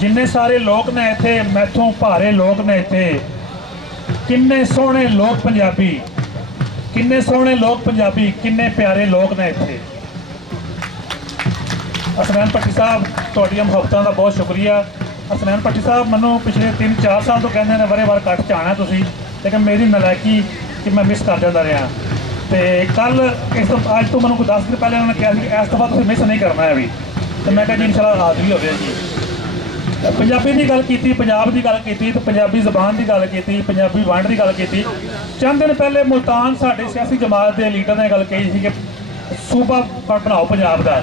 जिन्ने सारे लोग ने इत्थे मैथों भारे लोग ने इत्थे किन्ने सोहने लोग पंजाबी किन्ने सोहने लोग पंजाबी किन्ने प्यारे लोग ने इत्थे। हसनैन भट्टी साहब तुहाडियां मुहब्बतां दा बहुत शुक्रिया। हसनैन भट्टी साहब मैनू पिछले 3-4 साल तो कहते हैं बड़े बार कट च आना तुसीं, लेकिन मेरी नलायकी कि मैं मिस कर जाता रहा। तो कल इस अज तो मैं कोई 10 दिन पहले उन्होंने कहा कि इस दफा तुम मिस नहीं करना है भी, तो मैं कहा जी इंशाल्लाह हाज़री हो जाएगी। पंजाबी की गल की, पंजाब की गल की, तो पंजाबी जबान की गल की, पंजाबी वंड की गल की। चंद दिन पहले मुल्तान साडे सियासी जमात के लीडर ने गल कही थी कि सूबा बनाओ पंजाब का।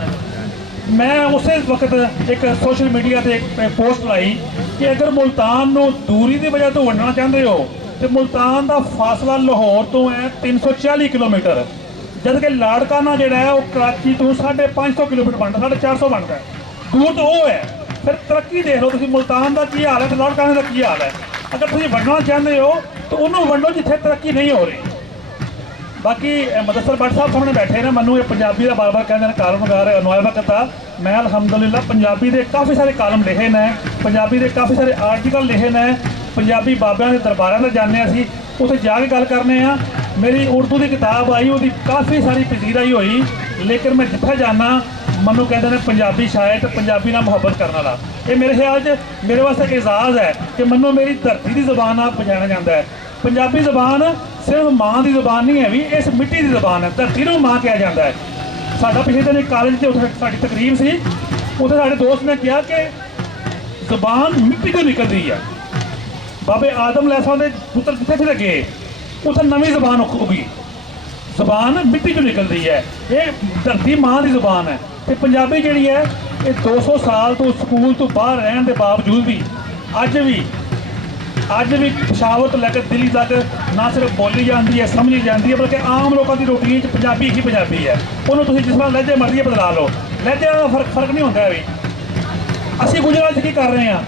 मैं उस वक्त एक सोशल मीडिया से एक पोस्ट लाई कि अगर मुल्तान को दूरी की वजह तो वंडना चाहते हो तो मुल्तान का फासला लाहौर तो है 340 किलोमीटर, जबकि लाड़काना जोड़ा है वो कराची तो 550 किलोमीटर बनता, 450 बनता है। दूर तो वो है। फिर तरक्की देख लो तुम, मुल्तान का की हाल है तो लाड़काने का की हाल है। अगर तुम वंडना चाहते हो तो उन्होंने वंडो जिथे तरक्की नहीं हो रही। बाकी मुदस्सर भट्ट साहब सामने बैठे ने, मैनू पंजाबी का बार बार कहते हैं कालम वगैरह अनुवाद करता। मैं अलहमदुलिल्लाह पंजाबी के काफ़ी सारे कालम लिखे ने, पंजाबी के काफ़ी सारे आर्टिकल लिखे ने, पंजाबी बाबियां के दरबारां ते जाने असीं उत्थे जाके गल करने आ। मेरी उर्दू की किताब आई, वो काफ़ी सारी पसीराई हुई, लेकिन मैं जिथे जाना मैनू कहते हैं पंजाबी शायर तो पंजाबी नाल मुहब्बत करने वाला। ये मेरे ख्याल च मेरे वास्ते एक एजाज़ है कि मैनू मेरी धरती की जबान नाल पछाणिया जाता है। पंजाबी जबान सिर्फ माँ की जबान नहीं है, भी इस मिट्टी की जबान है, धरती को माँ कहा जाता है। साडा पिछले दिन एक कॉलेज से साडी तकरीर सी, उत्थे साडे दोस्त ने कहा कि जबान मिट्टी तो निकलती है। बाबे आदम अलैहिस्सलाम के पुत्र जिथे जिथे गए उत्थे नवी जबान उगी, जबान मिट्टी चो निकलती है। ये धरती माँ की जबान है। तो पंजाबी जी है ये 200 साल तो स्कूल तो बाहर रहने के बावजूद भी अज भी पेशावर तो लैकर दिल्ली तक ना सिर्फ बोली जाती है, समझी जाती है, बल्कि आम लोगों की रोटी पंजाबी ही पंजाबी है। उन्होंने तुम जिस तरह लहजे मर्जी बदला लो, लहजे का फर्क नहीं होता भी। असी गुजरात की कर रहे हैं,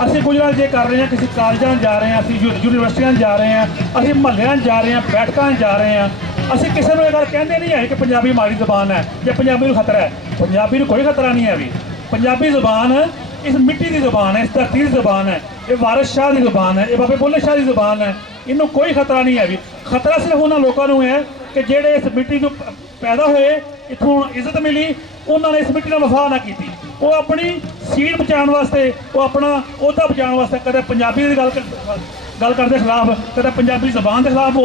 असी गुजरात ये कर रहे हैं, किसी कॉलेजा जा रहे हैं, असी यूनिवर्सिटियां जा रहे हैं, असी महल्लियां जा रहे हैं, बैठकों जा रहे हैं। असी किसी को गल कहते नहीं है कि पंजाबी माड़ी जबान है या पंजाबी को खतरा है। पंजाबी को कोई खतरा नहीं है भी। पंजाबी जबान इस मिट्टी की जबान है, इस धरती की जबान है, ये वारिस शाह की जबान है, ये बाबे बुल्ले शाह की जबान है। इन्हों कोई खतरा नहीं है भी। खतरा सिर्फ उन्होंने लोगों को है कि जेडे इस मिट्टी को पैदा हुए, इतों इज्जत मिली, उन्होंने इस मिट्टी का वफा ना की। वो अपनी सीट बचाने वास्ते, वो अपना अहदा बचाने वास्ते कदे पंजाबी की गल करते खिलाफ, कदे पंजाबी जबान के खिलाफ